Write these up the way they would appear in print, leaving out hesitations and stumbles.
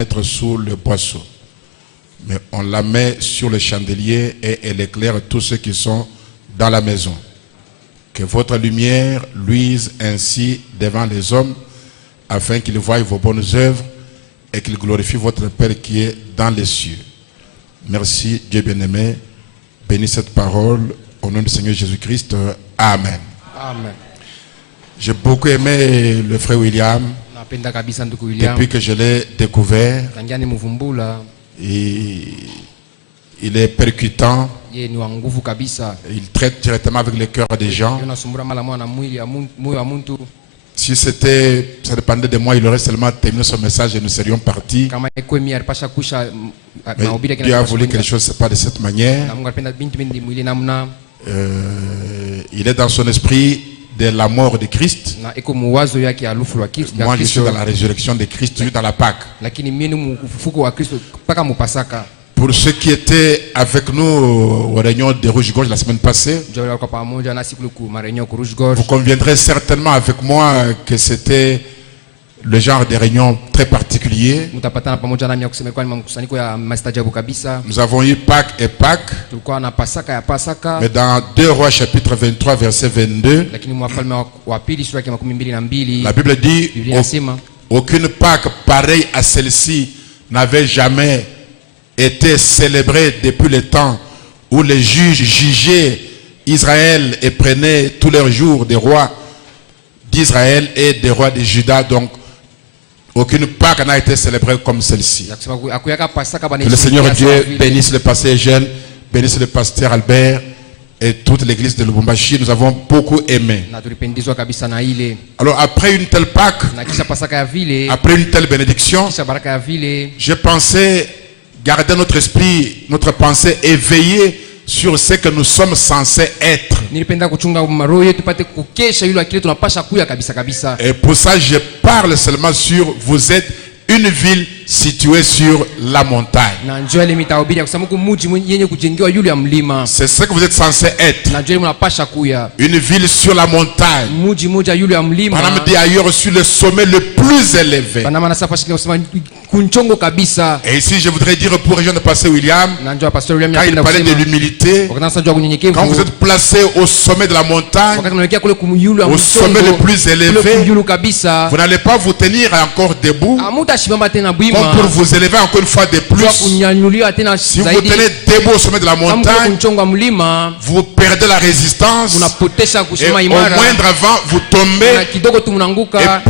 mettre sous le boisseau. Mais on la met sur le chandelier et elle éclaire tous ceux qui sont dans la maison. Que votre lumière luise ainsi devant les hommes, afin qu'ils voient vos bonnes œuvres et qu'ils glorifient votre Père qui est dans les cieux. Merci Dieu bien-aimé. Bénis cette parole au nom du Seigneur Jésus-Christ. Amen. Amen. J'ai beaucoup aimé le frère William. Depuis que je l'ai découvert, il est percutant. Il traite directement avec le cœur des gens. Si ça dépendait de moi, il aurait seulement terminé son message et nous serions partis. Mais Dieu a voulu que les choses se passent de cette manière. Il est dans son esprit de la mort de Christ. Moi, je suis dans la résurrection de Christ, toujours dans la Pâque. Pour ceux qui étaient avec nous aux réunions de Rouge-Gorge la semaine passée, vous conviendrez certainement avec moi que c'était le genre de réunion très particulier. Nous avons eu Pâques et Pâques. Mais dans 2 Rois chapitre 23 verset 22, la Bible dit aucune Pâque pareille à celle-ci n'avait jamais été célébrée depuis le temps où les juges jugeaient Israël et prenaient tous leurs jours des rois d'Israël et des rois de Juda. Donc aucune Pâque n'a été célébrée comme celle-ci. Que le Seigneur Dieu bénisse le pasteur Eugène, bénisse le pasteur Albert et toute l'église de Lubumbashi. Nous avons beaucoup aimé. Alors après une telle Pâque, après une telle bénédiction, j'ai pensé garder notre esprit, notre pensée éveillée sur ce que nous sommes censés être. Et pour ça, je parle seulement sur vous êtes une ville située sur la montagne. C'est ce que vous êtes censé être. Une ville sur la montagne. Madame dit ailleurs sur le sommet le plus élevé. Et ici je voudrais dire pour région de pasteur William, quand il parlait de l'humilité, quand vous êtes placé au sommet de la montagne, au sommet le plus élevé, vous n'allez pas vous tenir encore debout comme pour vous élever encore une fois de plus. Si vous tenez debout au sommet de la montagne, vous perdez la résistance et au moindre vent vous tombez. Et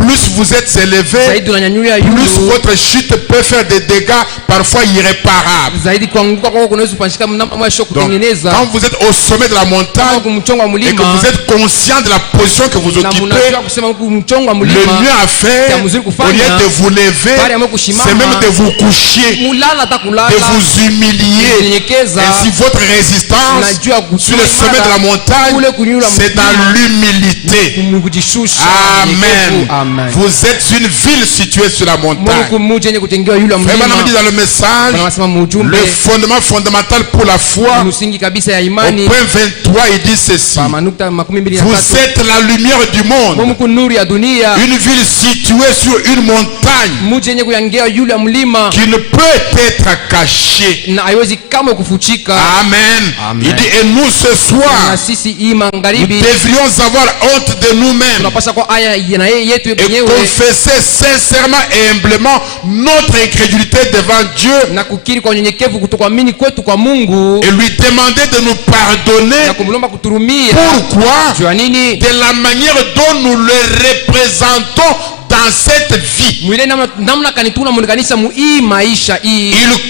plus vous êtes élevé, plus votre chute peut faire des dégâts parfois irréparables. Donc, quand vous êtes au sommet de la montagne et que vous êtes conscient de la position que vous occupez, le mieux à faire, au lieu de vous lever, c'est même de vous coucher, de vous humilier. Ainsi votre résistance sur le sommet de la montagne, c'est dans l'humilité. Amen. Vous êtes une ville située sur la montagne. Vraiment, on dit dans le message, le fondement fondamental pour la foi, au point 23, il dit ceci: vous êtes la lumière du monde. Une ville située sur une montagne qui ne peut être cachée. Amen. Il dit, et nous ce soir, nous devrions avoir honte de nous-mêmes et confesser sincèrement et humblement notre incrédulité devant Dieu et lui demander de nous pardonner. Pourquoi? De la manière dont nous le représentons dans cette vie. Il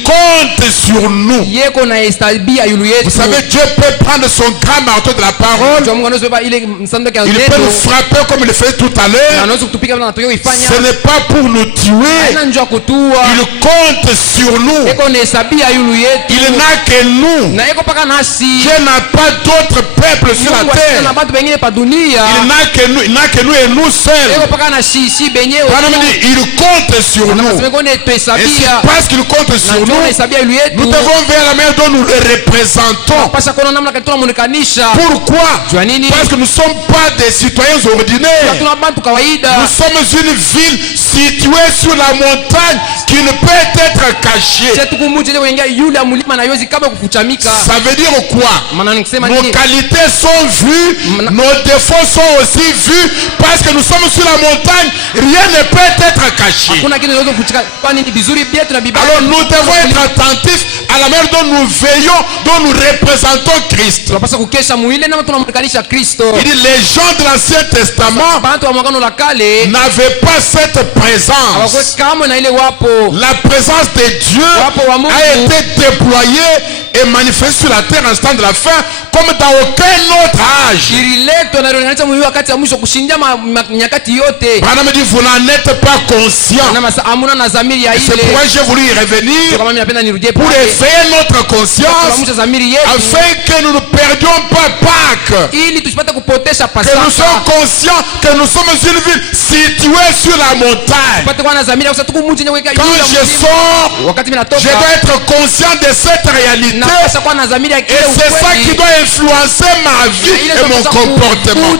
compte sur nous. Vous savez, Dieu peut prendre son grand marteau de la parole. Il peut nous frapper comme il le fait tout à l'heure. Ce n'est pas pour nous tuer. Il compte sur nous. Il n'a que nous. Dieu n'a pas d'autre peuple sur la terre. Il n'a que nous et nous seuls. Il compte sur nous. Et c'est parce qu'il compte sur nous, nous devons vers la manière dont nous le représentons. Pourquoi? Parce que nous ne sommes pas des citoyens ordinaires. Nous sommes une ville située sur la montagne qui ne peut être cacher. Ça veut dire quoi? Nos qualités sont vues, nos défauts sont aussi vus, parce que nous sommes sur la montagne, rien ne peut être caché. Alors nous devons être attentifs à la manière dont nous veillons, dont nous représentons Christ. Il dit les gens de l'Ancien Testament n'avaient pas cette présence. La présence de Dieu a été déployée et manifestée sur la terre à l'instant de la fin comme dans aucun autre âge. Branham dit vous n'en êtes pas conscient. C'est pourquoi j'ai voulu y revenir pour éveiller notre conscience afin que nous ne perdions pas Pâques. Que nous soyons conscients que nous sommes une ville située sur la montagne. Quand je sors, je dois être conscient de cette réalité. Et c'est ça qui doit influencer ma vie et mon comportement.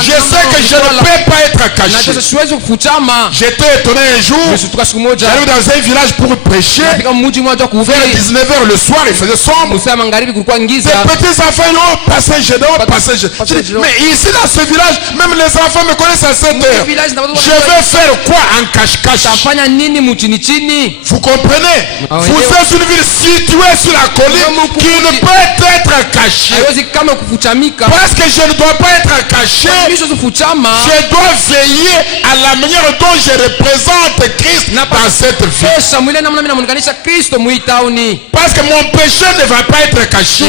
Je sais que je ne peux pas être caché. J'étais étonné un jour, j'arrive dans un village pour prêcher. Vers 19h le soir, il faisait sombre. Des petits enfants, non, passez Gédéon, passez Gédéon. Mais ici dans ce village, même les enfants me connaissent à 7 heures. Je vais faire quoi en cache-cache? Vous comprenez? Vous êtes une ville située sur la colline qui ne peut être cachée. Parce que je ne dois pas être caché, je dois veiller à la manière dont je représente Christ dans cette vie. Parce que mon péché ne va pas être caché.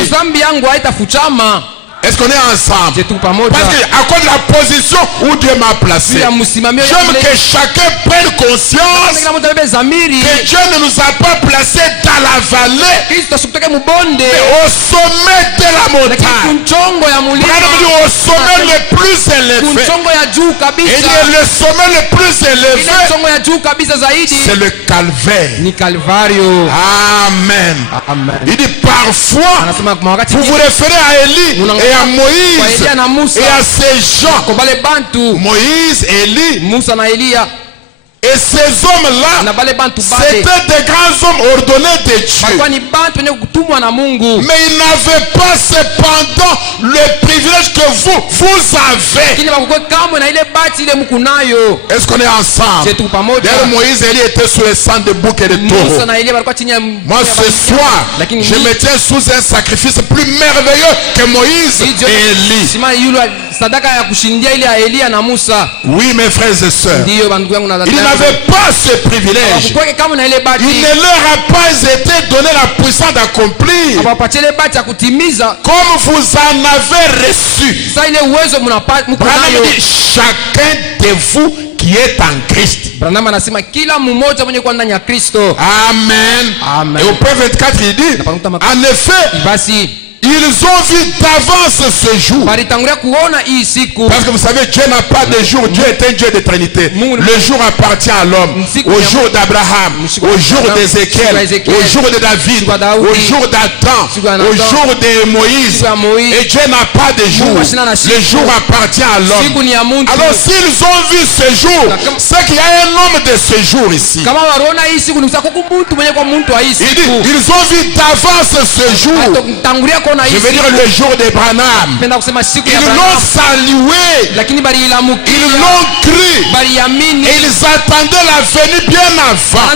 Est-ce qu'on est ensemble? Parce qu'à cause de la position où Dieu m'a placé, j'aime que chacun prenne conscience que Dieu ne nous a pas placés dans la vallée, mais au sommet de la montagne. Au sommet le plus élevé. Et le sommet le plus élevé, c'est le calvaire. Amen. Il dit parfois, vous vous référez à Élie et à Moïse et à ces gens. Moïse, Élie et ces hommes-là, c'était des grands hommes ordonnés de Dieu. Mais ils n'avaient pas cependant le privilège que vous avez. Est-ce qu'on est ensemble? D'ailleurs, Moïse et Élie étaient sous les sang de bouc et de taureau. Moi, ce soir, je me tiens sous un sacrifice plus merveilleux que Moïse et Élie. Oui, mes frères et sœurs, ils n'avaient pas ce privilège. Il ne leur a pas été donné la puissance d'accomplir comme vous en avez reçu. Branham dit chacun de vous qui est en Christ. Amen. Et au point 24 il dit en effet ils ont vu d'avance ce jour. Parce que vous savez, Dieu n'a pas de jour. Dieu est un Dieu d'éternité. Le jour appartient à l'homme. Au jour d'Abraham, au jour d'Ézéchiel, au jour de David, au jour d'Adam, au jour de Moïse. Et Dieu n'a pas de jour. Le jour appartient à l'homme. Alors s'ils ont vu ce jour, c'est qu'il y a un homme de ce jour ici. Il dit, ils ont vu d'avance ce jour. Je veux dire le jour de Branham. Ils l'ont salué. Ils l'ont cru. Et ils attendaient la venue bien avant.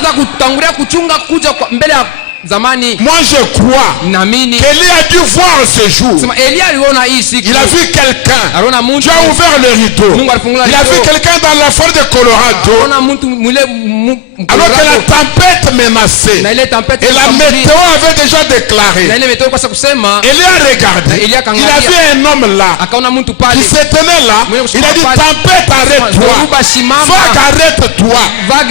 Moi je crois qu'Élie a dû voir ce jour. Il a vu quelqu'un. Dieu a ouvert le rideau. Il a vu quelqu'un dans la forêt de Colorado. Alors que la tempête menaçait. Et la météo avait déjà déclaré. Élie a regardé. Il a vu un homme là qui se tenait là. Il a dit tempête arrête-toi. Vague arrête-toi.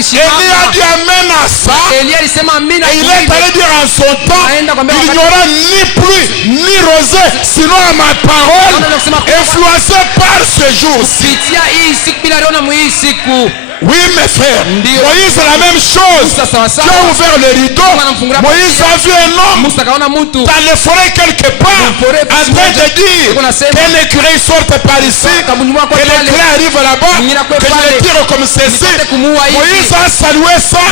Élie a dit amen à ça. Et il est allé dire en son temps, il n'y aura ni pluie ni rosée, sinon à ma parole, influencée par ce jour-ci. Oui, mes frères. Moïse a la même chose. Dieu a ouvert le rideau. Moïse a vu un homme dans les forêts quelque part en train de dire que l'écureuil sorte par ici, que l'écureuil arrive là-bas, que je le tire comme ceci. Moïse a salué ça.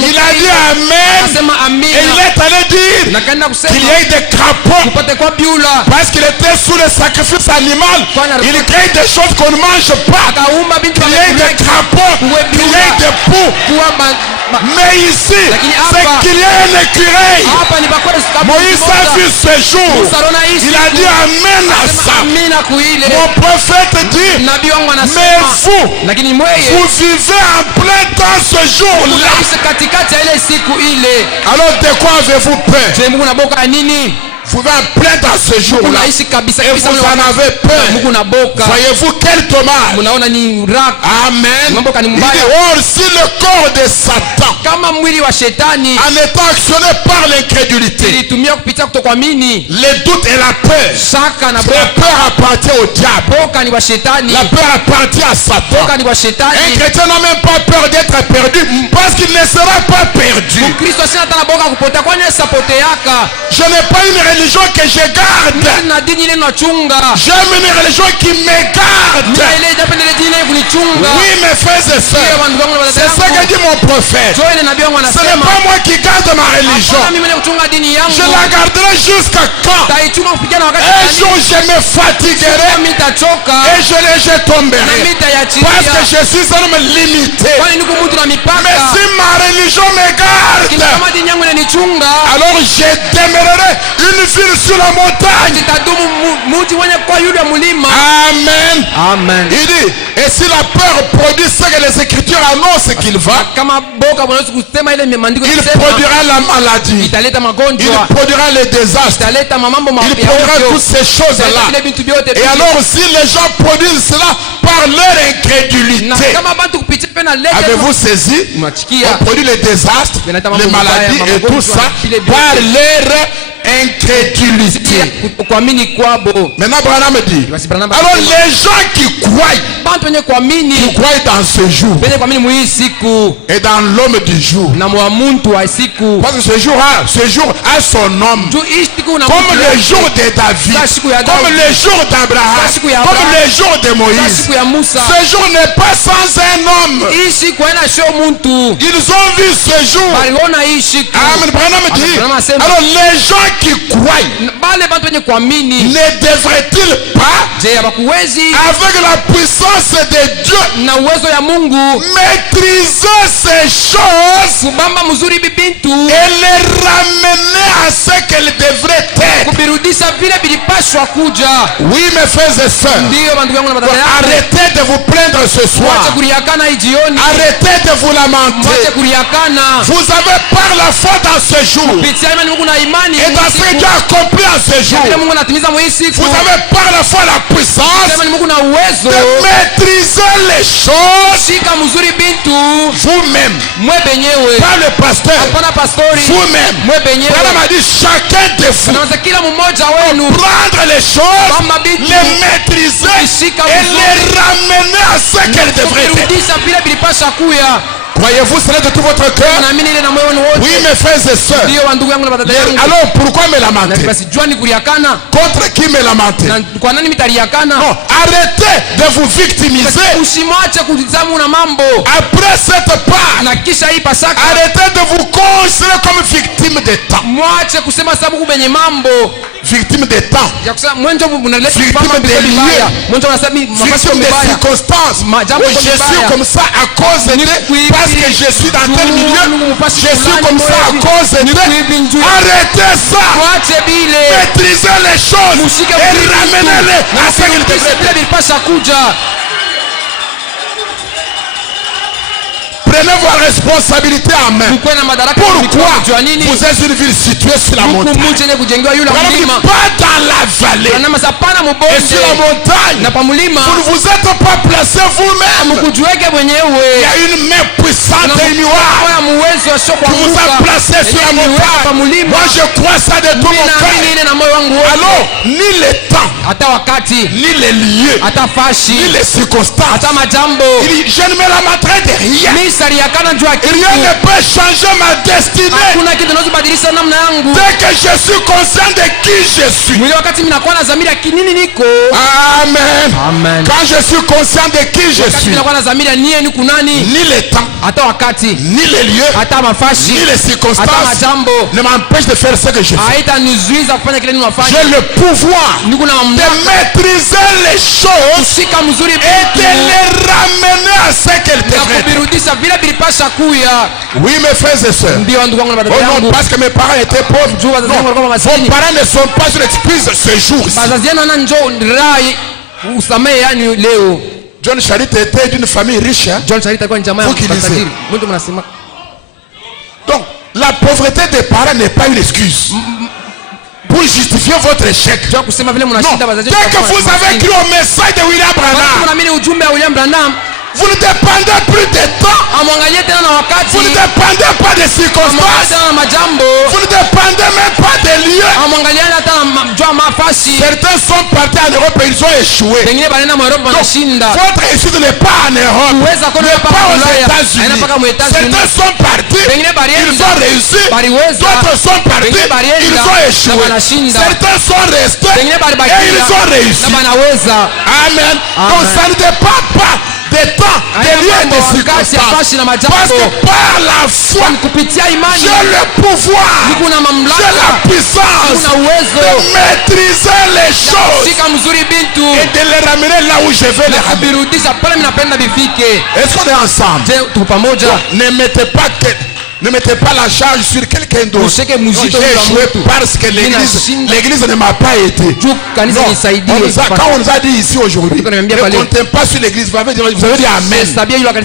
Il a dit Amen. Et il est allé dire qu'il y a eu des crapauds parce qu'il était sous le sacrifice animal. Il crée des choses qu'on ne mange pas. Il y a eu des crapauds, il y a eu des poux. Mais ici, c'est qu'il y a un écureuil. Moïse a vu ce jour. Il a dit Amen à ça. Mon prophète dit, mais vous vivez en plein temps ce jour-là. Alors de quoi avez-vous peur? Vous vivez en plein dans ce jour-là et vous en avez peur. Voyez-vous quel dommage. Amen. Il dit, or si le corps de Satan en étant actionné par l'incrédulité, les doutes et la peur, la peur appartient au diable, la peur appartient à Satan. Un chrétien n'a même pas peur d'être perdu parce qu'il ne sera pas perdu. Je n'ai pas une religion que je garde. J'aime une religion qui me garde. Oui, mes frères et sœurs, c'est ce que dit mon prophète. Ce n'est pas moi qui garde ma religion. Je la garderai jusqu'à quand? Un jour je me fatiguerai et je tomberai parce que je suis un homme limité. Mais si ma religion me garde, alors je demeurerai une ville sur la montagne. Amen. Amen. Il dit, et si la peur produit ce que les Écritures annoncent qu'il va, il produira la maladie, il produira les désastres, il produira toutes ces choses-là. Et alors si les gens produisent cela par leur incrédulité, avez-vous saisi? On produit les désastres, les maladies et tout ça par leur incrédulité. Maintenant Branham dit, alors les gens qui croient dans ce jour et dans l'homme du jour, parce que ce jour a son nom, comme le jour de David, comme le jour d'Abraham, comme le jour de Moïse. Ce jour n'est pas sans un homme. Ils ont vu ce jour. Amen. Branham dit, alors les gens qui croient ne devraient-ils pas, avec la puissance de Dieu, maîtriser ces choses et les ramener à ce qu'elles devraient être? Oui, mes frères et sœurs, arrêtez de vous plaindre ce soir. Arrêtez de vous lamenter. Vous avez par la foi dans ce jour et dans ce que Dieu a accompli en ce jour, vous avez par la foi la puissance de maîtriser les choses vous-même, pas le pasteur, vous-même. Voilà, m'a dit, chacun de vous prendre les choses, les maîtriser et les ramener à ce qu'elles devraient être. Croyez-vous cela de tout votre cœur? Oui, mes frères et sœurs. Alors pourquoi me lamenter? Contre qui me lamenter? Non, arrêtez de vous victimiser. Après cette part, arrêtez de vous considérer comme victime des temps. Victime des temps, victime des lieux, victime des circonstances. Je suis comme ça à cause de parce que je suis dans tel milieu, je suis comme ça à cause de. Arrêtez ça, maîtrisez les choses et ramenez-les à ce qu'ils devraient. Prenez vos responsabilités en main. Pourquoi vous êtes une ville située sur la montagne? Pas dans la vallée. Et sur la montagne, vous ne vous êtes pas placé vous-même. Il y a une main puissante et immuable qui vous a placé sur la montagne. Moi je crois ça de tout mon cœur. Alors, ni les temps, ni les lieux, ni les circonstances, je ne me lamenterai de rien. Rien ne peut changer ma destinée. Dès que je suis conscient de qui je suis. Amen. Quand je suis conscient de qui je suis, ni les temps, ni les lieux, ni les circonstances ne m'empêchent de faire ce que je fais. J'ai le pouvoir de maîtriser les choses et de les ramener à ce qu'elles devraient. Oui, mes frères et sœurs. Oh non, parce que mes parents étaient pauvres. Non, vos parents ne sont pas une excuse ce jour-ci. John Charit était d'une famille riche. Vous qui lisez. Donc, la pauvreté des parents n'est pas une excuse pour justifier votre échec. Non. Dès que vous avez cru au message de William Branham, vous ne dépendez plus de temps. Vous ne dépendez pas des circonstances. Vous ne dépendez même pas des lieux. Certains sont partis en Europe et ils ont échoué. Donc, votre réussite n'est pas en Europe, n'est pas aux États-Unis. Certains sont partis, ils ont réussi. D'autres sont partis, ils ont échoué. Certains sont restés et ils ont réussi. Amen. Donc ça ne dépend pas des temps, des lieux, des circonstances. Parce que par la foi, j'ai le pouvoir, j'ai la puissance de maîtriser les choses et de les ramener là où je vais les ramener. Est-ce qu'on est ensemble? Ne mettez pas la charge sur quelqu'un d'autre. J'ai échoué parce que l'église ne m'a pas aidé. Non, quand on nous a dit ici aujourd'hui, ne comptez pas sur l'église. Vous avez dit amen.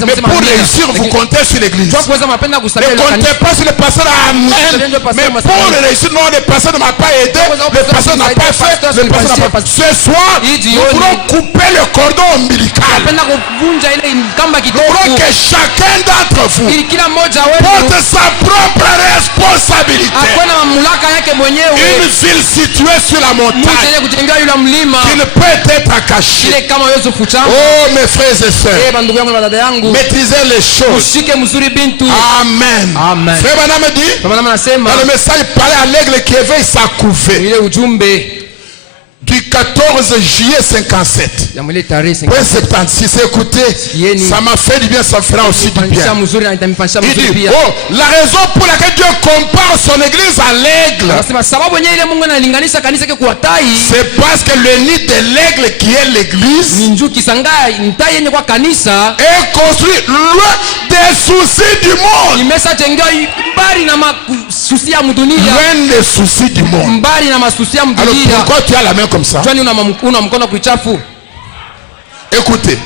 Mais pour réussir, vous comptez sur l'église. Ne comptez pas sur le pasteur, amen. Mais pour réussir, non, le pasteur ne m'a pas aidé. Le pasteur n'a pas fait. Ce soir, nous voulons couper le cordon ombilical. Nous voulons que chacun d'entre vous porte sa propre responsabilité. Une ville située sur la montagne qui ne peut être cachée. Oh mes frères et sœurs, maîtrisez les choses. Amen. Frère Branham dit dans le message, parlé à l'aigle qui éveille sa couvée, du 14 juillet 57. Point 76, écoutez, ça m'a fait du bien, ça fera aussi du bien. Il dit, oh, la raison pour laquelle Dieu compare son église à l'aigle, c'est parce que le nid de l'aigle qui est l'église est construit loin des soucis du monde. Loin des soucis du monde. Alors pourquoi tu as la main comme ça? Écoutez,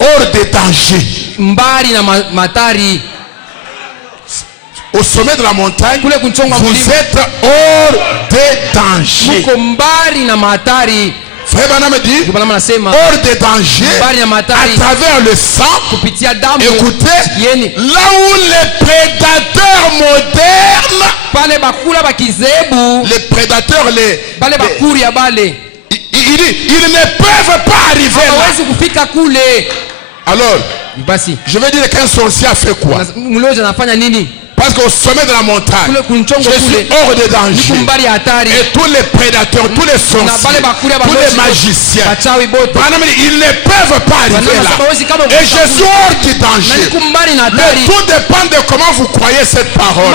hors des dangers, au sommet de la montagne, vous êtes hors des dangers. Frère Branham dit, hors des dangers, à travers le sang. Écoutez, là où les prédateurs modernes, les prédateurs, ils ne peuvent pas arriver là. Alors, je vais dire qu'un sorcier a fait quoi? Parce qu'au sommet de la montagne, je suis hors de danger. Et tous les prédateurs, tous les sorciers, tous les magiciens, ils ne peuvent pas arriver là. Et je suis hors du danger. Mais tout dépend de comment vous croyez cette parole.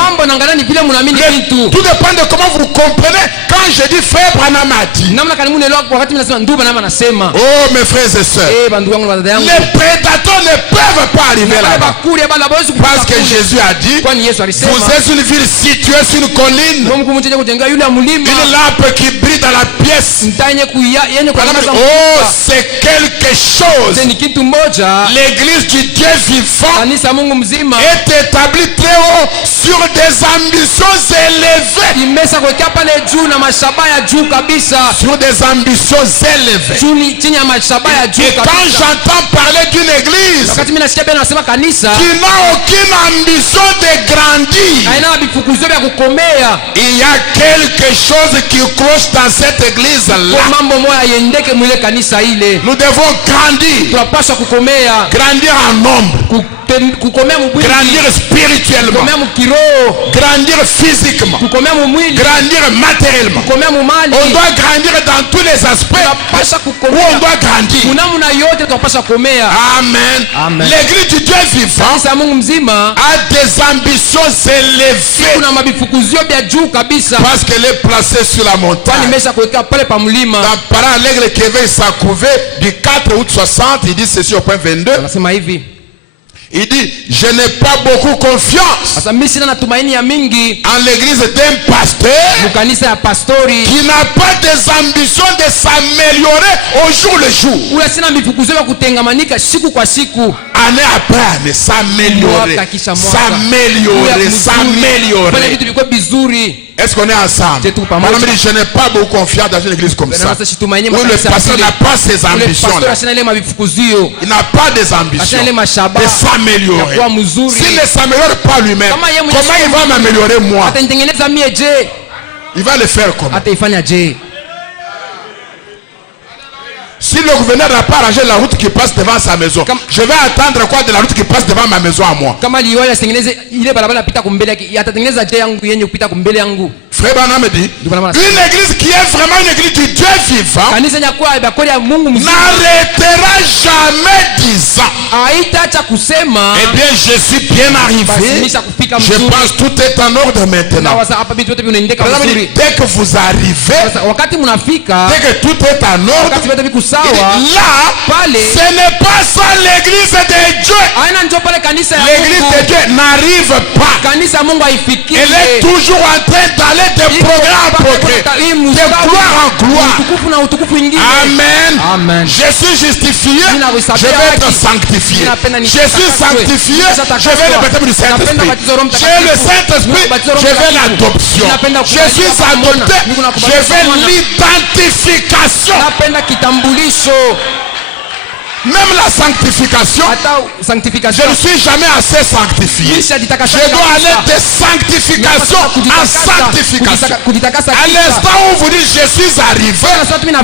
Tout dépend de comment vous comprenez quand je dis frère Branham a dit. Oh mes frères et sœurs, les prédateurs ne peuvent pas arriver là-bas. Parce que Jésus a dit, Vous êtes une ville située sur une colline. Une lampe qui brille dans la pièce. Oh, c'est quelque chose. L'église du Dieu vivant est établie très haut sur des ambitions élevées. Sur des ambitions élevées. Et quand j'entends parler d'une église qui n'a aucune ambition de grandir, il y a quelque chose qui cloche dans cette église-là. Nous devons grandir. Grandir en nombre. Grandir spirituellement. Grandir physiquement. Grandir matériellement. On doit grandir dans tous les aspects où on doit grandir. Amen. L'église du Dieu vivant a des ambitions élevées parce qu'elle est placée sur la montagne. Dans Parole l'aigle qui avait s'accouvé du 4 août 60, il dit ceci au point 22. Il dit, je n'ai pas beaucoup confiance en l'église d'un pasteur qui n'a pas des ambitions de s'améliorer au jour le jour. Année après année, s'améliorer. Est-ce qu'on est ensemble? Je n'ai pas beaucoup confiance dans une église comme ça. Où le pasteur n'a pas ses ambitions-là. Il n'a pas des ambitions de s'améliorer. S'il ne s'améliore pas lui-même, comment il va m'améliorer moi? Il va le faire comment? Si le gouverneur n'a pas arrangé la route qui passe devant sa maison, je vais attendre quoi de la route qui passe devant ma maison à moi? Frère Branham dit, une église qui est vraiment une église du Dieu vivant n'arrêtera jamais disant, eh bien je suis bien arrivé, je pense tout est en ordre maintenant. Dès que vous arrivez, dès que tout est en ordre, là, ce n'est pas ça l'église de Dieu. L'église de Dieu n'arrive pas. Elle est toujours en train d'aller de progrès en progrès, de gloire en gloire. Amen. Je suis justifié, je vais être sanctifié. Je suis sanctifié, je vais le baptême du Saint-Esprit. J'ai le Saint-Esprit, je vais l'adoption. Je suis adopté, je vais l'identification. Même la sanctification, je ne suis jamais assez sanctifié. Je dois aller de sanctification en sanctification. À l'instant où vous dites je suis arrivé,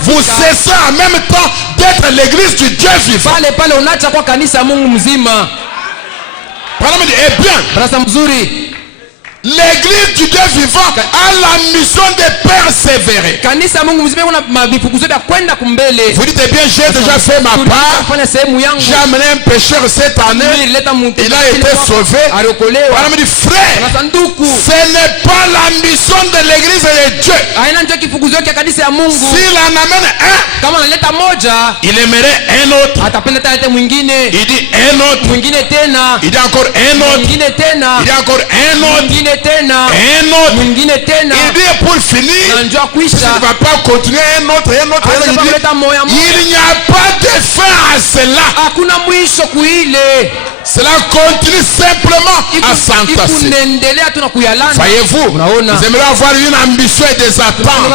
vous cessez en même temps d'être l'église du Dieu vivant. Eh bien, l'église du Dieu vivant a la mission de persévérer. Vous dites bien, j'ai déjà fait ma part. J'ai amené un pécheur cette année. Il a été sauvé. Voilà, me dit, frère, ce n'est pas la mission de l'église de Dieu. S'il en amène un, il aimerait un autre. Il dit un autre. Il dit encore un autre. Il dit encore un autre. Un autre. Il dit pour finir, si tu ne vas pas continuer un autre, il n'y a pas de fin à cela. Cela continue simplement à s'entasser. Voyez-vous, vous aimeriez avoir une ambition et des attentes.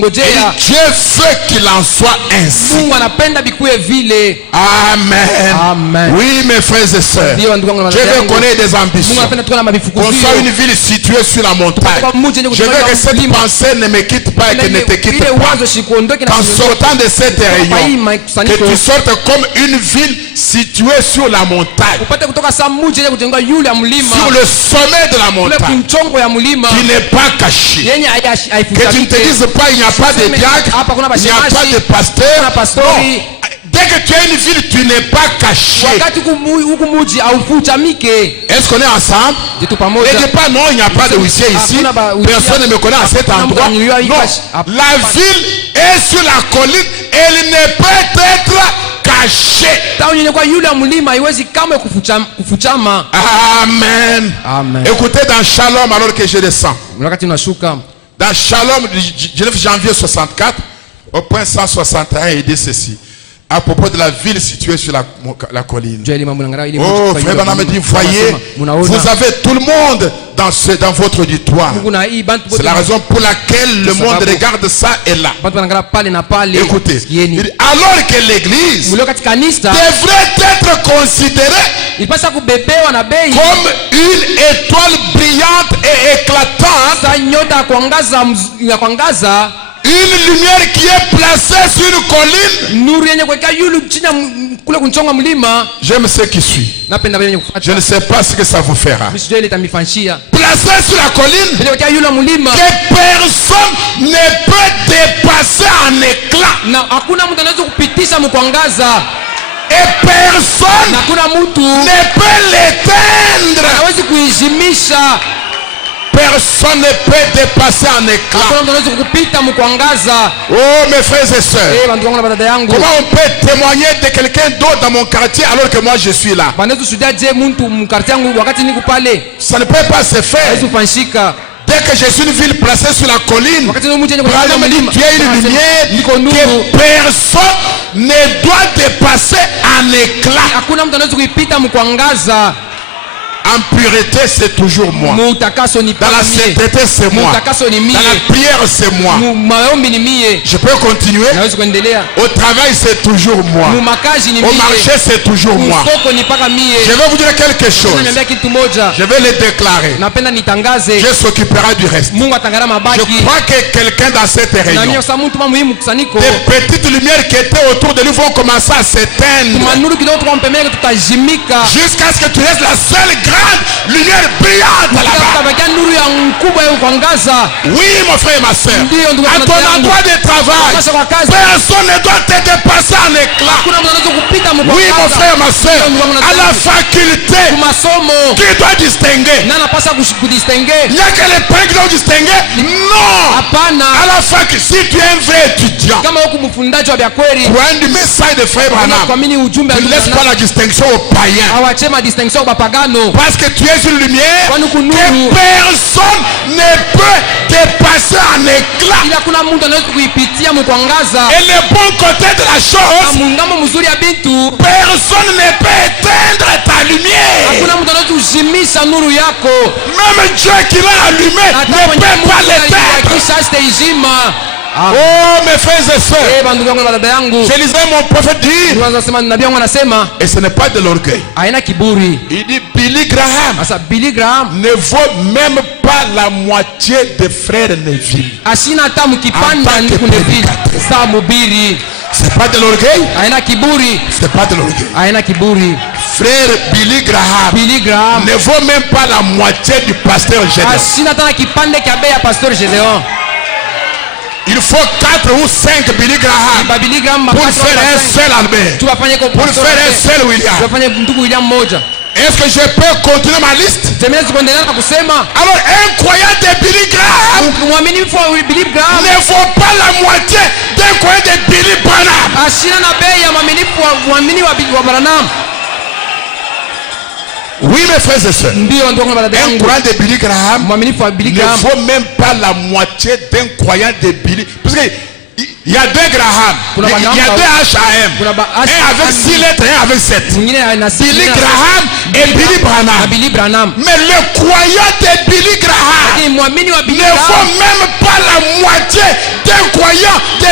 Et Dieu veut qu'il en soit ainsi. Amen. Oui, mes frères et sœurs, Dieu veut qu'on ait des ambitions, qu'on soit une ville située sur la montagne. Je veux que cette pensée ne me quitte pas et que ne te quitte pas. Qu'en sortant de cette réunion, que tu sortes comme une ville située sur la montagne, sur le sommet de la montagne, qui n'est pas caché. Que tu ne te dises pas il n'y a pas de diacre, il n'y a pas de pasteur. Non. Dès que tu es une ville, tu n'es pas caché. Est-ce qu'on est ensemble? Ne dis pas non, il n'y a pas de huissier ici. Personne ne me connaît à cet endroit. Non. La ville est sur la colline. Elle ne peut être cacher. Amen. Amen. Écoutez dans Shalom alors que je descends. Dans Shalom, 19 janvier 64, au point 161, il dit ceci. À propos de la ville située sur la colline. Oh, frère Branham dit, voyez, vous avez tout le monde dans votre auditoire. C'est la raison pour laquelle le monde regarde ça et là. Écoutez, alors que l'église devrait être considérée comme une étoile brillante et éclatante, une lumière qui est placée sur une colline. J'aime ce qui suit. Je ne sais pas ce que ça vous fera. Placée sur la colline, que personne ne peut dépasser en éclat. Et personne ne peut l'éteindre. Personne ne peut dépasser en éclat. Oh mes frères et sœurs, comment on peut témoigner de quelqu'un d'autre dans mon quartier alors que moi je suis là? Ça ne peut pas se faire. Dès que je suis une ville placée sur la colline, Branham me dit tu as une lumière que personne ne doit dépasser en éclat. En pureté, c'est toujours moi. Dans la sainteté, c'est moi. Dans la prière, c'est moi. Je peux continuer. Au travail, c'est toujours moi. Au marché, c'est toujours moi. Je vais vous dire quelque chose. Je vais le déclarer. Je s'occupera du reste. Je crois que quelqu'un dans cette réunion, des petites lumières qui étaient autour de lui vont commencer à s'éteindre. Jusqu'à ce que tu restes la seule grande lumière brillante là-bas. Oui, mon frère et ma soeur, à ton endroit de travail, personne ne doit te dépasser en éclat. Oui, mon frère et ma soeur, à la faculté, qui doit distinguer? Il n'y a que les pères qui doivent distinguer? Non. À la faculté, si tu es un vrai étudiant, croyant du message de frère Branham, tu ne laisses pas la distinction aux païens. Parce que tu es une lumière que personne ne peut dépasser en éclat. Et le bon côté de la chose, personne ne peut éteindre ta lumière. Même Dieu qui l'a allumé ne peut pas l'éteindre. Oh mes frères et sœurs, je lisais mon prophète dire, et ce n'est pas de l'orgueil. Il dit Billy Graham ne vaut même pas la moitié des frères Neville. C'est pas de l'orgueil. C'est pas de l'orgueil. Frère Billy Graham ne vaut même pas la moitié du pasteur Gédéon. Il faut 4 ou 5 Billy Graham pour faire un seul Albert, pour faire un seul William. Est-ce que je peux continuer ma liste? Alors un croyant de Billy Graham ne vaut pas la moitié d'un croyant de Billy Branham. Oui mes frères et sœurs, un croyant de Billy Graham ne vaut même pas la moitié d'un croyant de Billy. Parce que il y a 2 Graham, il y a 2 HAM, un avec 6 lettres et un avec 7. Billy Graham et Billy Branham. Mais le croyant de Billy Graham ne vaut même pas la moitié d'un croyant de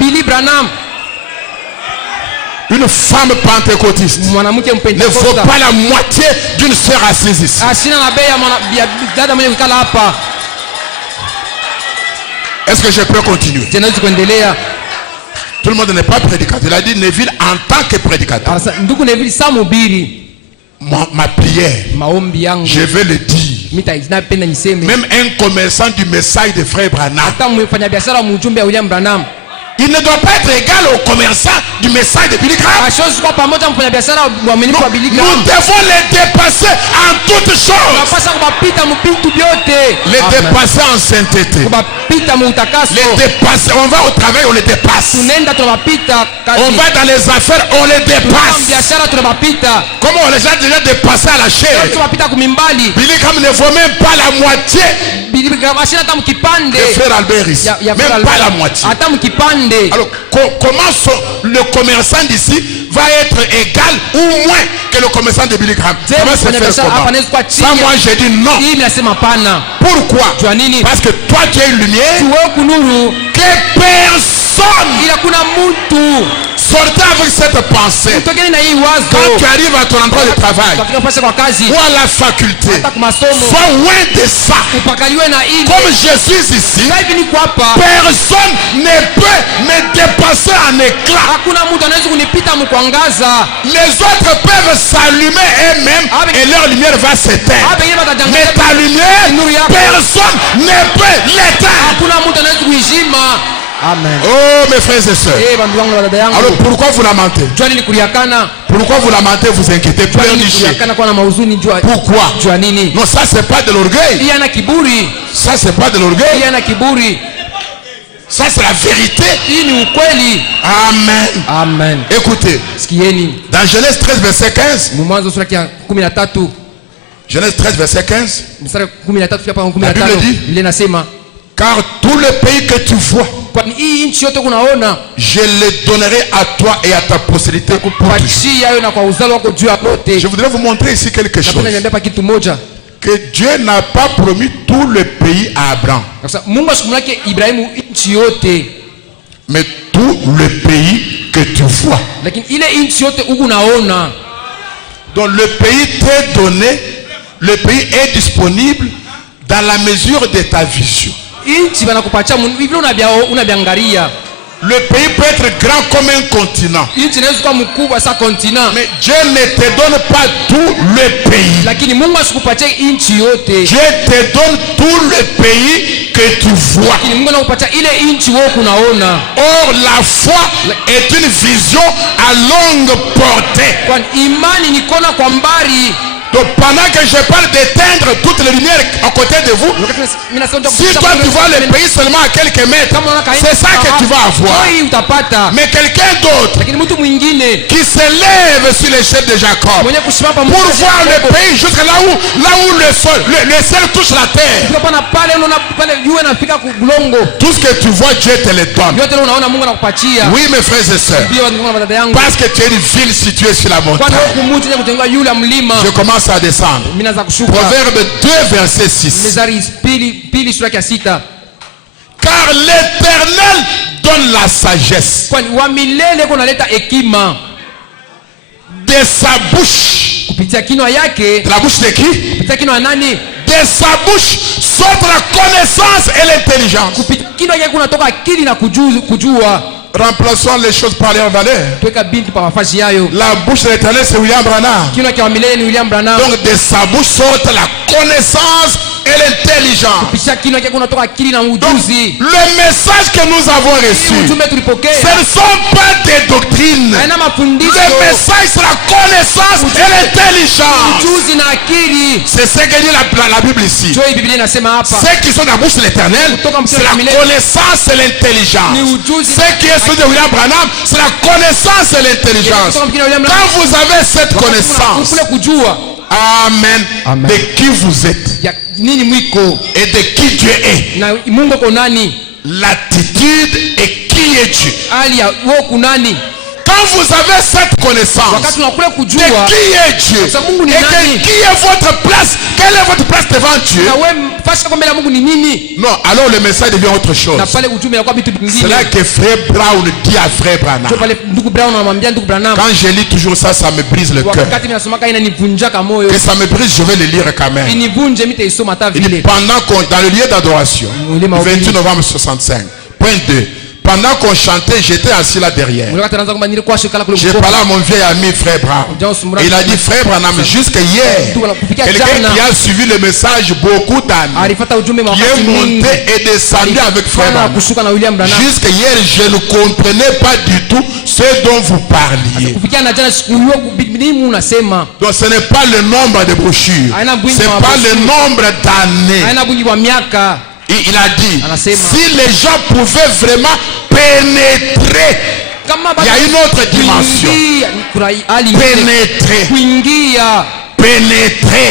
Billy Branham. Une femme pentecôtiste ne vaut pas la moitié d'une sœur assise ici. Est-ce que je peux continuer? Tout le monde n'est pas prédicateur. Il a dit Neville en tant que prédicateur. Ma prière, je vais le dire. Même un commerçant du message de frère Branham, il ne doit pas être égal au commerçant du message de Billy Graham. Nous devons les dépasser en toutes choses. Les dépasser en sainteté. Les dépasser. On va au travail, on les dépasse. On va dans les affaires, on les dépasse. Comment on les a déjà dépassés à la chair? Billy Graham ne vaut même pas la moitié. Le frère Albert ici. Même pas la moitié. Alors comment le commerçant d'ici va être égal ou moins que le commerçant de Billy Graham? Ça va se faire comment? Ça, moi j'ai dit non. Pourquoi? Parce que toi tu es une lumière que personne. Sortez avec cette pensée. Quand tu arrives à ton endroit de travail ou à la faculté, sois loin de ça. Comme je suis ici, personne ne peut me dépasser en éclat. Les autres peuvent s'allumer eux-mêmes et leur lumière va s'éteindre. Mais ta lumière, personne ne peut l'éteindre. Amen. Oh mes frères et sœurs. Alors pourquoi vous lamentez? Pourquoi vous lamentez, vous inquiétez, pleurnichez? Pourquoi? Non, ça c'est pas de l'orgueil. Ça c'est pas de l'orgueil. Ça c'est la vérité. Amen. Amen. Écoutez, dans Genèse 13 verset 15, Genèse 13 verset 15, la Bible dit, car tout le pays que tu vois, je le donnerai à toi et à ta postérité pour toujours. Je voudrais vous montrer ici quelque chose. Que Dieu n'a pas promis tout le pays à Abraham, mais tout le pays que tu vois. Donc le pays t'est donné, le pays est disponible dans la mesure de ta vision. Le pays peut être grand comme un continent, mais Dieu ne te donne pas tout le pays. Dieu te donne tout le pays que tu vois. Or la foi est une vision à longue portée. Donc pendant que je parle d'éteindre toutes les lumières à côté de vous, si toi tu vois le pays seulement à quelques mètres, c'est ça que tu vas avoir. Mais quelqu'un d'autre qui s'élève sur l'échelle de Jacob pour voir le pays jusqu'à là où le ciel touche la terre, tout ce que tu vois, Dieu te le donne. Oui mes frères et sœurs, parce que tu es une ville située sur la montagne. Je commence à descendre. Proverbe 2 verset 6. Car l'Éternel donne la sagesse de sa bouche. De la bouche de qui? De sa bouche sortent la connaissance et l'intelligence. Remplaçons les choses par leur valeur. La bouche de l'Éternel, c'est William Branham. Donc de sa bouche sortent la connaissance et l'intelligence. Donc le message que nous avons reçu, ce ne sont pas des doctrines. Le message, c'est la connaissance et l'intelligence. C'est ce que dit la Bible ici. Ceux qui sont dans la bouche de l'Éternel, c'est la connaissance et l'intelligence. Ce qui est celui de William Branham, c'est la connaissance et l'intelligence. Quand vous avez cette connaissance, amen, de qui vous êtes et de qui Dieu est, l'attitude et qui est Dieu. Quand vous avez cette connaissance de qui est Dieu et de qui est votre place, quelle est votre place devant Dieu, non, alors le message devient autre chose. C'est là que frère Brown dit à frère Branham. Quand je lis toujours ça, ça me brise le cœur. Que ça me brise, je vais le lire quand même. Pendant qu'on, dans le lieu d'adoration, le 28 novembre 65, point 2. Pendant qu'on chantait, j'étais assis là derrière. J'ai parlé à mon vieil ami frère Branham. Il a dit, frère Branham, jusqu'à hier, quelqu'un qui a suivi le message beaucoup d'années, qui est monté et descendu avec frère Branham. Jusqu'à hier, je ne comprenais pas du tout ce dont vous parliez. Donc ce n'est pas le nombre de brochures, c'est pas le nombre d'années. Il a dit, si les gens pouvaient vraiment pénétrer, il y a une autre dimension. Pénétrer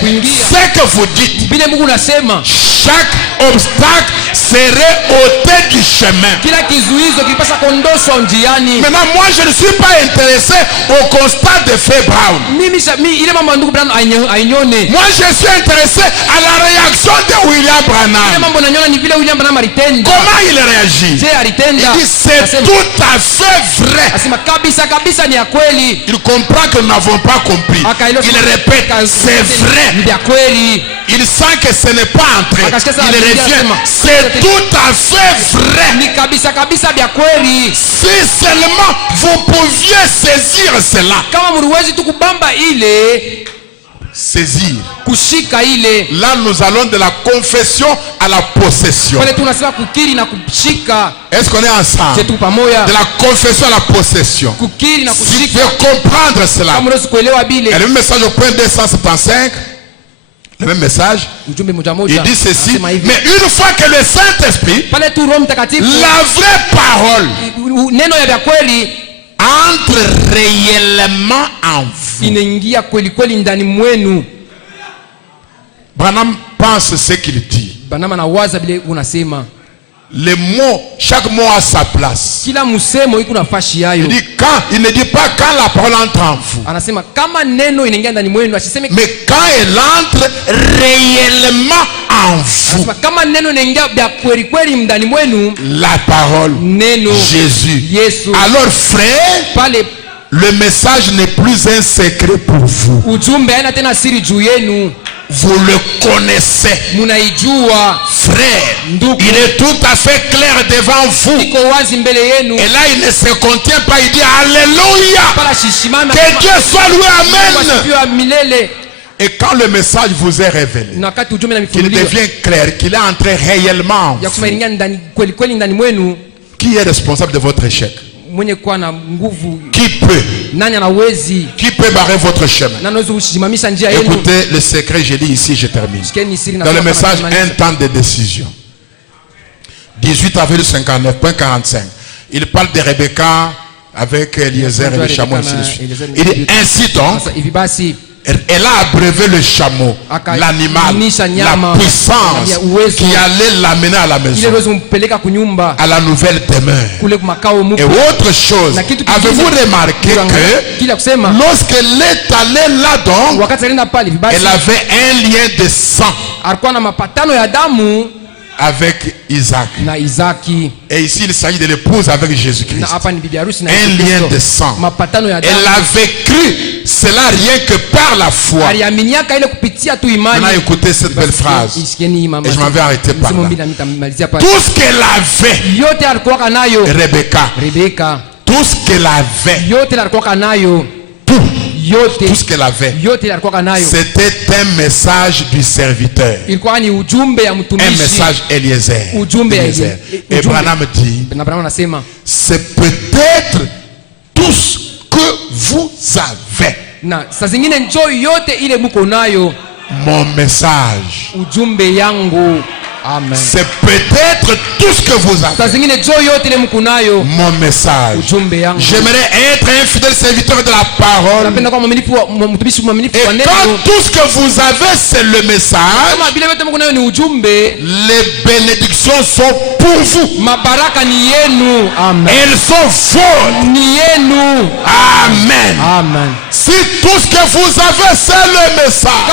ce que vous dites. Chaque obstacle serait ôté du chemin. Maintenant, moi je ne suis pas intéressé au constat de Frère Brown. Moi je suis intéressé à la réaction de William Branham. Comment il réagit? Il dit c'est tout à fait vrai. Il comprend que nous n'avons pas compris. Il répète c'est vrai. Il sent que ce n'est pas entré. Il revient. C'est tout à fait vrai. Si seulement vous pouviez saisir cela. Saisir. Là nous allons de la confession à la possession. Est-ce qu'on est ensemble? De la confession à la possession. Si tu veux comprendre cela. Et le message au point 275. Le même message, il dit ceci, mais une fois que le Saint-Esprit, la vraie parole, entre réellement en vous. Branham pense ce qu'il dit. Les mots, chaque mot a sa place. Il dit quand, il ne dit pas quand la parole entre en vous. Mais quand elle entre réellement en vous. La parole, Jésus. Alors frère, le message n'est plus un secret pour vous. Vous le connaissez. Frère, il est tout à fait clair devant vous. Et là il ne se contient pas, il dit Alléluia. Que Dieu soit loué, Amen. Et quand le message vous est révélé, qu'il devient clair, qu'il est entré réellement en vous, qui est responsable de votre échec? Qui peut barrer votre chemin? Écoutez le secret, je lis ici, je termine. Dans le message, un temps de décision. 18 avril 59.45. Il parle de Rebecca avec Eliezer et le chameau. Il dit ainsi donc, elle a abreuvé le chameau, l'animal, la puissance qui allait l'amener à la maison, à la nouvelle demeure. Et autre chose, avez-vous remarqué que lorsqu'elle est allée là-donc, elle avait un lien de sang avec Isaac. Et ici il s'agit de l'épouse avec Jésus-Christ. Un lien de sang. Elle avait cru cela rien que par la foi. On a écouté cette belle phrase. Et je m'en vais arrêter par là. Tout ce qu'elle avait, Rebecca, tout ce qu'elle avait, tout ce qu'elle avait, c'était un message du serviteur, un message Eliezer. Et Branham dit, c'est peut-être tout ce que vous avez. Mon message, c'est peut-être tout ce que vous avez. Mon message. J'aimerais être un fidèle serviteur de la parole. Et quand tout ce que vous avez c'est le message, les bénédictions sont pour vous. Elles sont vôtres. Amen. Si tout ce que vous avez c'est le message,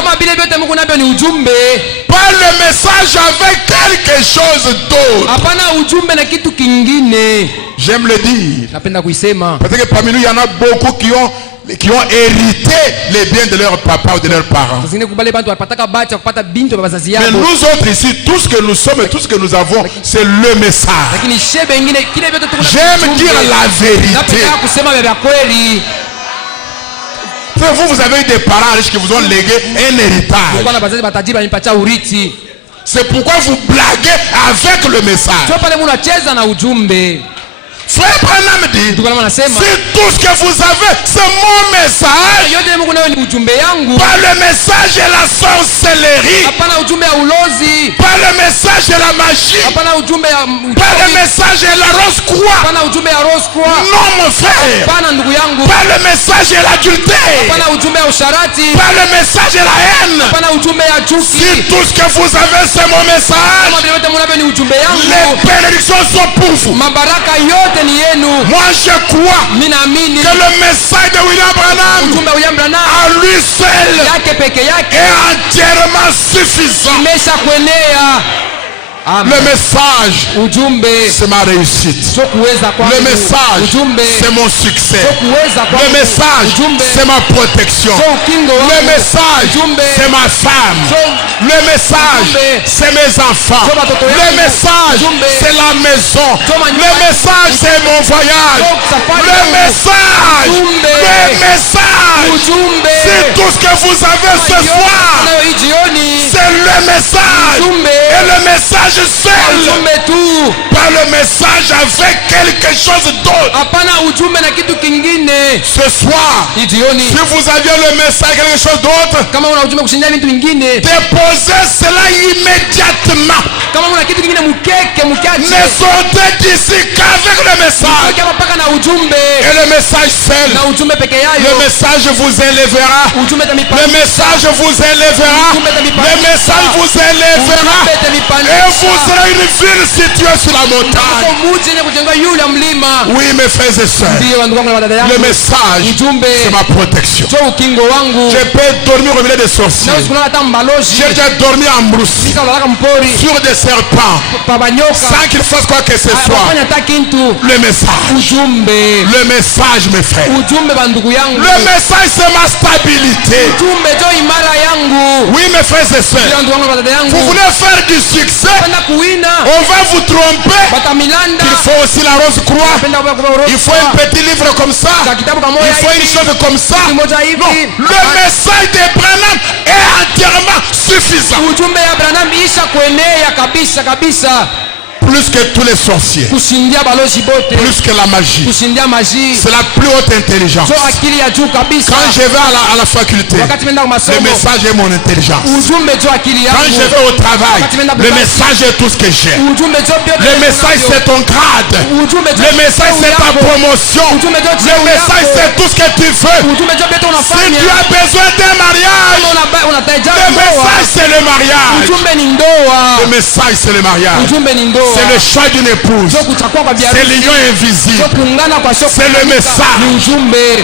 pas le message avec quelque chose d'autre. J'aime le dire. Peut-être que parmi nous il y en a beaucoup qui ont hérité les biens de leur papa ou de leurs parents. Mais nous autres ici, tout ce que nous sommes et tout ce que nous avons, c'est le message. J'aime dire la vérité. Vous avez eu des parents riches qui vous ont légué un héritage. C'est pourquoi vous blaguez avec le message. Frère Branham dit, si tout ce que vous avez, c'est mon message, pas le message de la sorcellerie, pas le message de la magie, pas le message de la rose croix, non mon frère, pas le message de l'adultère, pas le message de la haine. Si tout ce que vous avez c'est mon message, les bénédictions sont pour vous. Moi je crois que le message de William Branham à lui seul est entièrement suffisant. Le message, c'est ma réussite. Le message, c'est mon succès. Le message, c'est ma protection. Le message, c'est ma femme. Le message, c'est mes enfants. Le message, c'est la maison. Le message, c'est mon voyage. Le message, c'est tout ce que vous avez ce soir. C'est le message. Et le message seul, pas le message avec quelque chose d'autre. Ce soir, si vous aviez le message quelque chose d'autre, déposez cela immédiatement. Ne sortez d'ici qu'avec le message. Et le message seul, le message vous élèvera. Le message vous élèvera. Le message vous élèvera. Et vous serez une ville située sur la montagne. Oui, mes frères et sœurs, le message, c'est ma protection. Je peux dormir au milieu des sorciers. J'ai déjà dormi en brousse sur des serpents sans qu'il fasse quoi que ce soit. Le message, mes frères. Le message, c'est ma stabilité. Oui, mes frères et sœurs, vous voulez faire du succès, on va vous tromper. Il faut aussi la rose croix. Il faut un petit livre comme ça. Il faut une chose comme ça. Non, le message de Branham est entièrement suffisant. Plus que tous les sorciers, plus que la magie, c'est la plus haute intelligence. Quand je vais à la faculté, le message est mon intelligence. Quand je vais au travail, le message est tout ce que j'ai. Le message c'est ton grade. Le message c'est ta promotion. Le message c'est tout ce que tu veux. Si tu as besoin d'un mariage, le message c'est le mariage. Le message c'est le mariage. C'est le choix d'une épouse. C'est l'union invisible. C'est le message.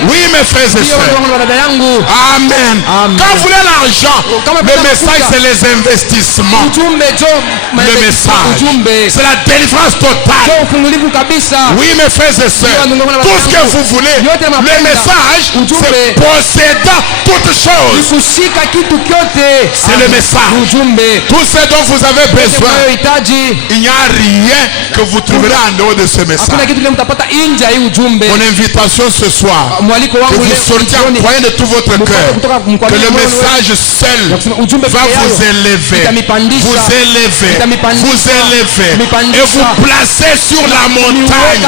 Oui, mes frères et sœurs. Amen. Quand vous voulez l'argent, le message c'est les investissements. Le message, c'est la délivrance totale. Oui, mes frères et sœurs, tout ce que vous voulez, le message, c'est possédant toutes choses. C'est le message. Tout ce dont vous avez besoin, il n'y a rien que vous trouverez en dehors de ce message. Mon invitation ce soir, que vous sortiez en croyant de tout votre cœur que le message seul va vous élever, et vous placer sur la montagne.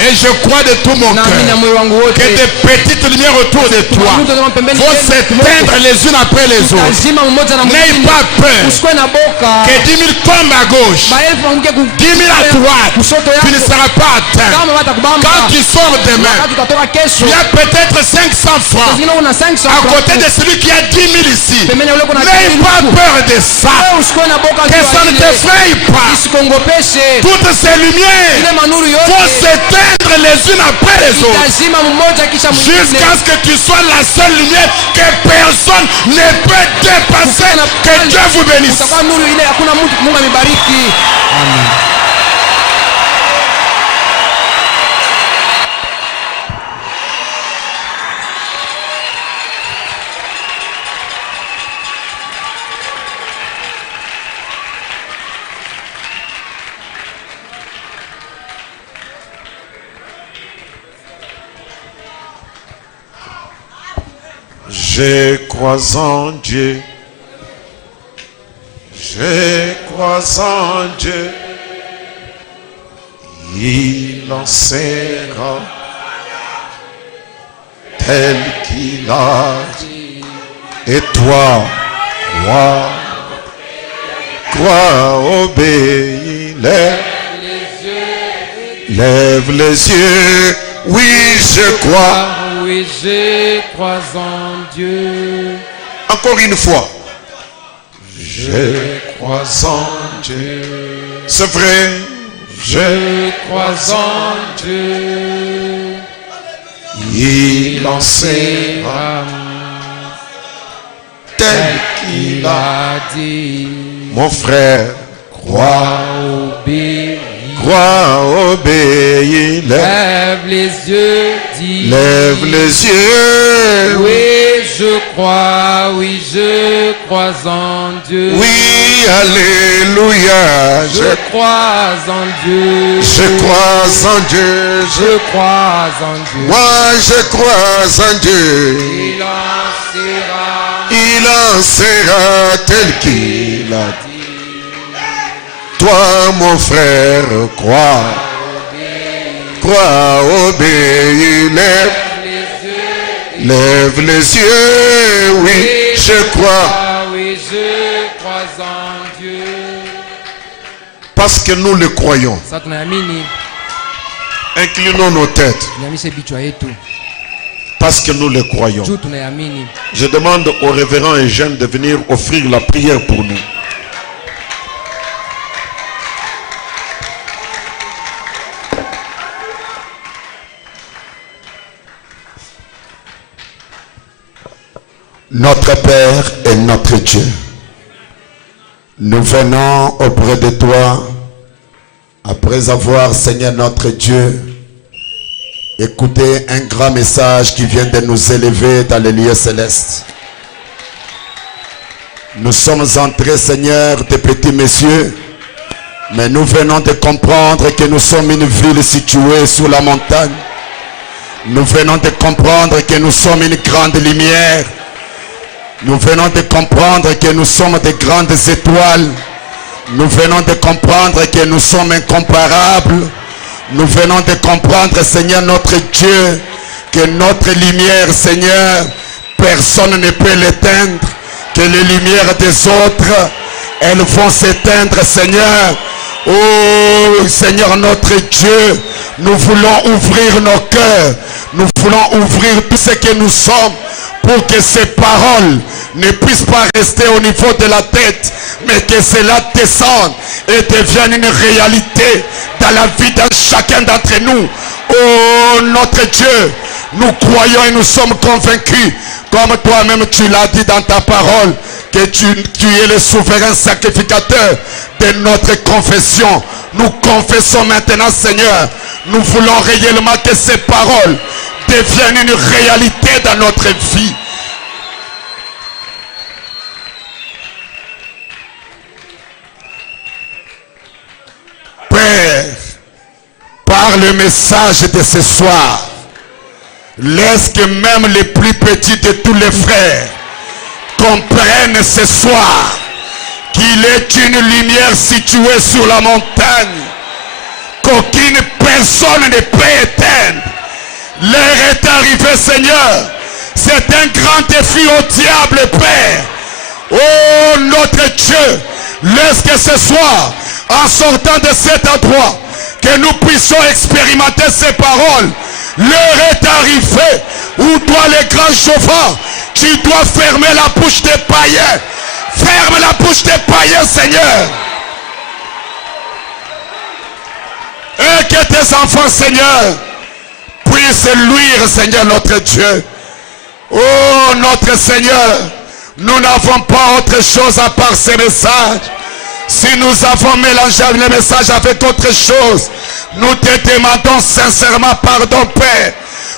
Et je crois de tout mon cœur que des petites lumières autour de toi vont s'éteindre les unes après les autres. N'aie pas peur que 10 000 tombent à gauche, 10 000 à droite, tu ne seras pas atteint. Quand tu sors demain, tu as peut-être 500 francs à côté de celui qui a 10 000 ici. N'aie pas peur de ça. Que ça ne t'effraie pas. Toutes ces lumières vont s'éteindre les unes après les autres, jusqu'à ce que tu sois la seule lumière que personne ne peut dépasser. Que Dieu vous bénisse. Amen. Je crois en Dieu. Je crois en Dieu. Il en sera tel qu'il a dit. Et toi, crois, obéis, lève les yeux. Oui, je crois. Oui, je crois en Dieu. Encore une fois. Je crois en Dieu. C'est vrai. Je crois en Dieu. Il en sera tel qu'il a dit. Mon frère, crois, obéis, lève les yeux, dis. Lève les yeux. Oui, je crois en Dieu. Oui, alléluia. Je crois en Dieu. Je crois en Dieu. Je crois en Dieu. Moi, je crois en Dieu. Il en sera tel qu'il a dit. Toi, mon frère, crois, obéis, lève les yeux, oui, je crois. Oui, je crois en Dieu. Parce que nous le croyons. Inclinons nos têtes. Parce que nous le croyons. Je demande au révérend Eugène de venir offrir la prière pour nous. Notre Père et notre Dieu, nous venons auprès de toi après avoir, Seigneur notre Dieu, écouté un grand message qui vient de nous élever dans les lieux célestes. Nous sommes entrés, Seigneur, des petits messieurs, mais nous venons de comprendre que nous sommes une ville située sur la montagne. Nous venons de comprendre que nous sommes une grande lumière. Nous venons de comprendre que nous sommes de grandes étoiles. Nous venons de comprendre que nous sommes incomparables. Nous venons de comprendre, Seigneur notre Dieu, que notre lumière, Seigneur, personne ne peut l'éteindre. Que les lumières des autres, elles vont s'éteindre, Seigneur. Oh, Seigneur notre Dieu, nous voulons ouvrir nos cœurs. Nous voulons ouvrir tout ce que nous sommes, pour que ces paroles ne puissent pas rester au niveau de la tête, mais que cela descende et devienne une réalité dans la vie de chacun d'entre nous. Oh notre Dieu, nous croyons et nous sommes convaincus, comme toi-même tu l'as dit dans ta parole, que tu es le souverain sacrificateur de notre confession. Nous confessons maintenant, Seigneur, nous voulons réellement que ces paroles deviennent une réalité dans notre vie. Père, par le message de ce soir, laisse que même les plus petits de tous les frères comprennent ce soir qu'il est une lumière située sur la montagne, qu'aucune personne ne peut éteindre. L'heure est arrivée, Seigneur. C'est un grand défi au diable, Père. Oh, notre Dieu, laisse que ce soir, en sortant de cet endroit, que nous puissions expérimenter ces paroles. L'heure est arrivée où toi, le grand chauffeur, tu dois fermer la bouche des païens. Ferme la bouche des païens, Seigneur. Et que tes enfants, Seigneur, puissent luire, Seigneur notre Dieu. Oh notre Seigneur, nous n'avons pas autre chose à part ces messages. Si nous avons mélangé le message avec autre chose, nous te demandons sincèrement pardon, Père.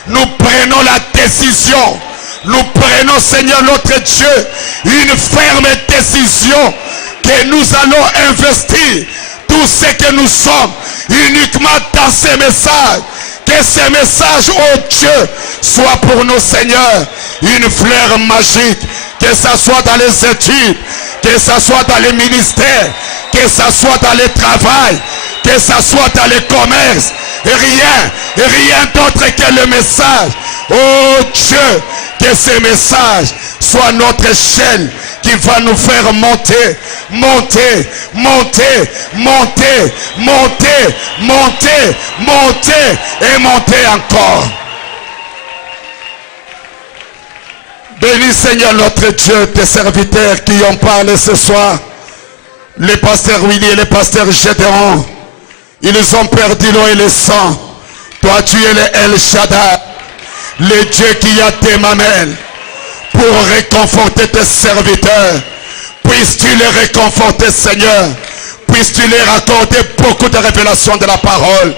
Nous prenons la décision. Nous prenons, Seigneur notre Dieu, une ferme décision que nous allons investir tout ce que nous sommes uniquement dans ces messages. Que ces messages, oh Dieu, soient pour nous, Seigneur, une fleur magique. Que ça soit dans les études, que ça soit dans les ministères, que ça soit dans le travail, Que ça soit dans les commerces. Rien d'autre que le message. Oh Dieu, que ce message soit notre échelle qui va nous faire monter, monter, monter, monter, monter, monter, monter et monter encore. Bénis Seigneur notre Dieu, tes serviteurs qui ont parlé ce soir. Les pasteurs Willy et les pasteurs Gédéon. Ils ont perdu l'eau et le sang. Toi tu es le El Shaddai, le Dieu qui a tes mamelles pour réconforter tes serviteurs. Puisses-tu les réconforter Seigneur. Puisses-tu leur accorder beaucoup de révélations de la parole.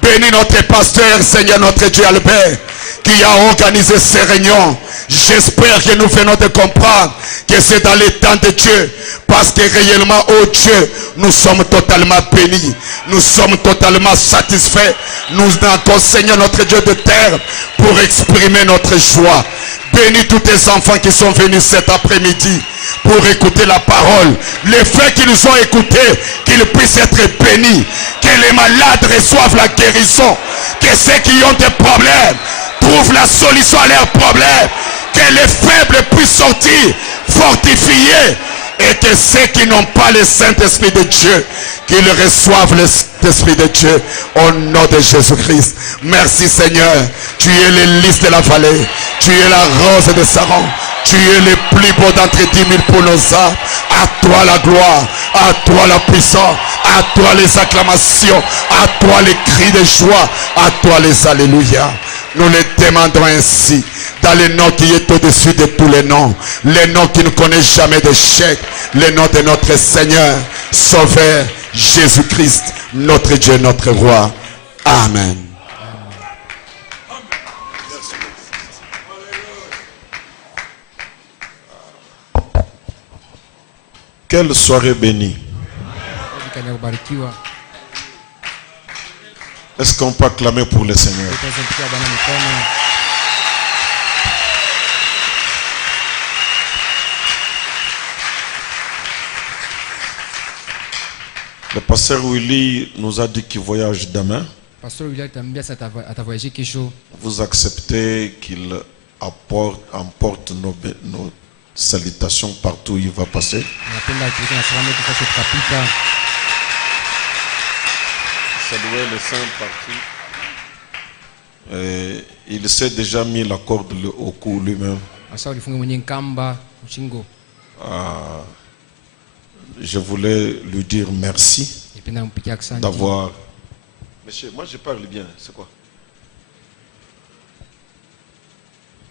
Bénis notre pasteur Seigneur notre Dieu Albert qui a organisé ces réunions. J'espère que nous venons de comprendre que c'est dans les temps de Dieu. Parce que réellement, oh Dieu, nous sommes totalement bénis. Nous sommes totalement satisfaits. Nous avons, Seigneur, notre Dieu de terre, pour exprimer notre joie. Bénis tous tes enfants qui sont venus cet après-midi pour écouter la parole. Les faits qu'ils ont écoutés, qu'ils puissent être bénis. Que les malades reçoivent la guérison. Que ceux qui ont des problèmes trouvent la solution à leurs problèmes. Que les faibles puissent sortir fortifiés. Et que ceux qui n'ont pas le Saint-Esprit de Dieu, qu'ils reçoivent le Saint-Esprit de Dieu au nom de Jésus-Christ. Merci Seigneur. Tu es le lys de la vallée. Tu es la rose de Saron. Tu es le plus beau d'entre 10 000 pour nos âmes. À toi la gloire. À toi la puissance. À toi les acclamations. À toi les cris de joie. À toi les alléluia. Nous les demandons ainsi. Dans le nom qui est au-dessus de tous les noms. Le nom qui ne connaît jamais d'échec. Le nom de notre Seigneur, Sauveur, Jésus-Christ, notre Dieu, notre Roi. Amen. Quelle soirée bénie. Est-ce qu'on peut acclamer pour le Seigneur? Le pasteur Willy nous a dit qu'il voyage demain. Vous acceptez qu'il emporte nos salutations partout où il va passer. Saluer les saints partout. Il s'est déjà mis la corde au cou lui-même. Je voulais lui dire merci d'avoir... Monsieur, moi je parle bien, c'est quoi?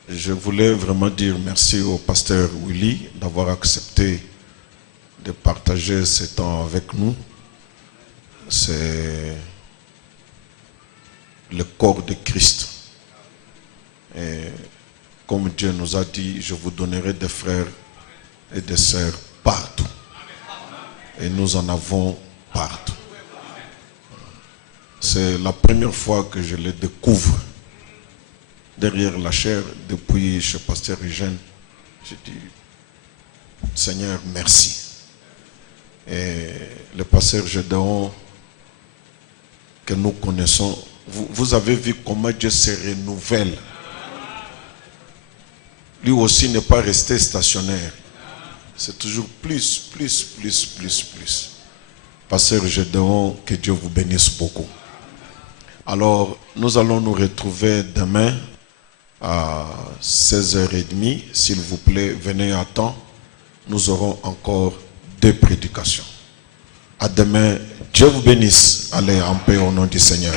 Je voulais vraiment dire merci au pasteur Willy d'avoir accepté de partager ce temps avec nous. C'est le corps de Christ. Et comme Dieu nous a dit, je vous donnerai des frères et des sœurs partout. Et nous en avons partout. C'est la première fois que je les découvre derrière la chair depuis chez Pasteur Eugène. Je dis, Seigneur, merci. Et le Pasteur Gédéon que nous connaissons, vous avez vu comment Dieu se renouvelle. Lui aussi n'est pas resté stationnaire. C'est toujours plus. Pasteur Gédéon, que Dieu vous bénisse beaucoup. Alors, nous allons nous retrouver demain à 16h30. S'il vous plaît, venez à temps. Nous aurons encore 2 prédications. À demain. Dieu vous bénisse. Allez en paix au nom du Seigneur.